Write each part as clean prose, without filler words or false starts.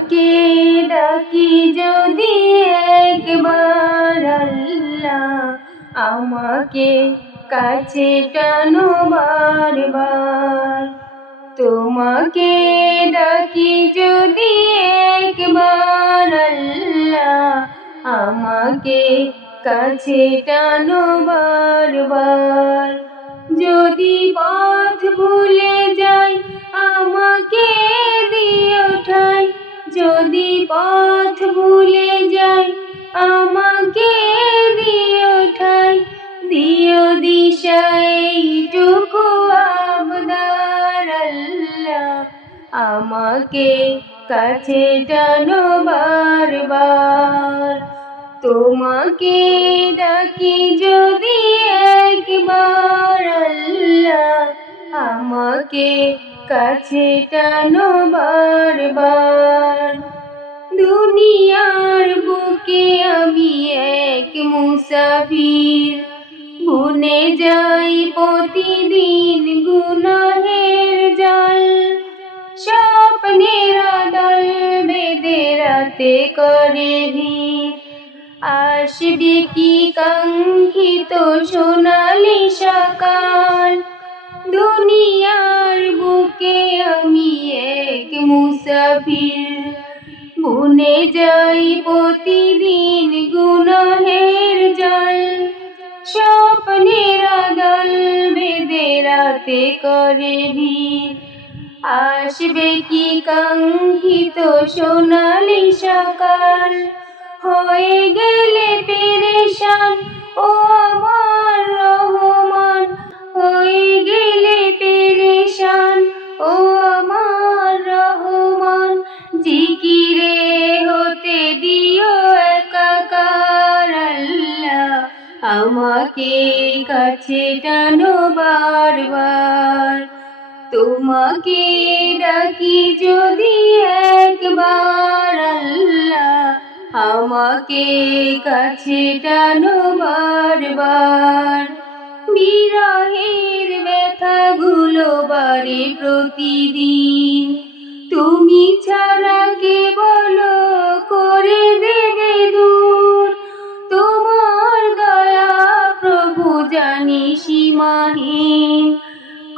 তোমাকে ডাকি যদি একবার আল্লাহ, আমাকে কাছে টানো বারবার। তোমাকে ডাকি যদি একবার আল্লাহ, আমাকে কাছে টানো বারবার। যদি পথ ভুলে যাই আমাকে দিও ঠাই, যদি পথ ভুলে যাই আমাকে দিও ঠাই। দিও দিশা এইটুকু আবদার আল্লাহ, আমাকে কাছে টানো বারবার। তোমাকে ডাকি যদি একবার আল্লাহ, আমাকে কাছে টানো বারবার। দুনিয়ার বুকে আমি এক মুসাফির, বুনে যাই প্রতিদিন গুনাহের জাল। স্বপ্নের আদল বেঁধে রাতে করে ভিড়, আসবে কি কাঙ্ক্ষিত সোনালি সকাল। দুনিয়ার বুকে আমি এক মুসাফির, বুনে যাই প্রতিদিন গুনাহের জাল। স্বপ্নের আদল বেঁধে রাতে করে ভিড়, আসবে কি কাঙ্ক্ষিত সোনালি সকাল। হয়ে গেলে পেরেশান ও আমার রহমান, হয়ে গেলে পেরেশান ও আমার রহমান। জিকিরে হতে দিও একাকার আল্লাহ, আমাকে কাছে টানো বারবার। তোমাকে ডাকি যদি একবার আল্লাহ, আমাকে কাছে টানো বারবার। বিরহের ব্যথাগুলো বাড়ে প্রতিদিন, তুমি ছাড়া কে বলো করে দেবে দূর। তোমার দয়া প্রভু জানি সীমাহীন,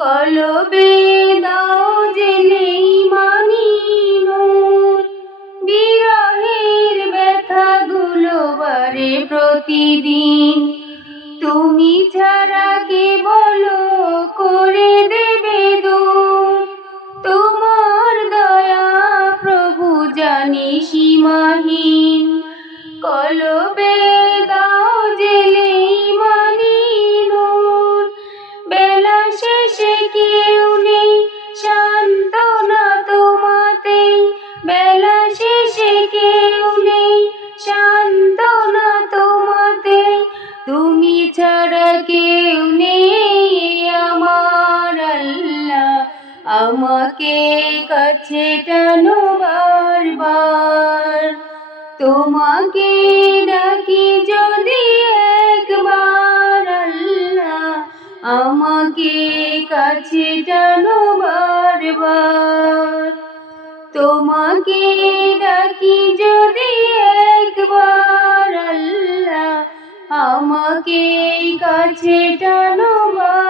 কলবে দাও জেলে ঈমানি নূর। বিরহের ব্যথাগুলো বাড়ে প্রতিদিন, তুমি ছাড়া কে বলো করে দেবে দূর। তোমার দয়া প্রভু জানি সীমাহীন, কলবে দাও জেলে ঈমানি নূর। বেলা শেষে কেউ নেই সান্ত্বনা তোমাতেই, বেলা শেষে কেউ নেই সান্ত্বনা তোমাতেই। তুমি ছাড়া কেউ নেই আমার আল্লাহ, আমাকে কাছে টানো বারবার। তোমাকে ডাকি যদি একবার আল্লাহ, আমাকে কাছে টানো বারবার। তোমাকে ডাকি যদি একবার আল্লাহ, আমাকে কাছে টানো বারবার।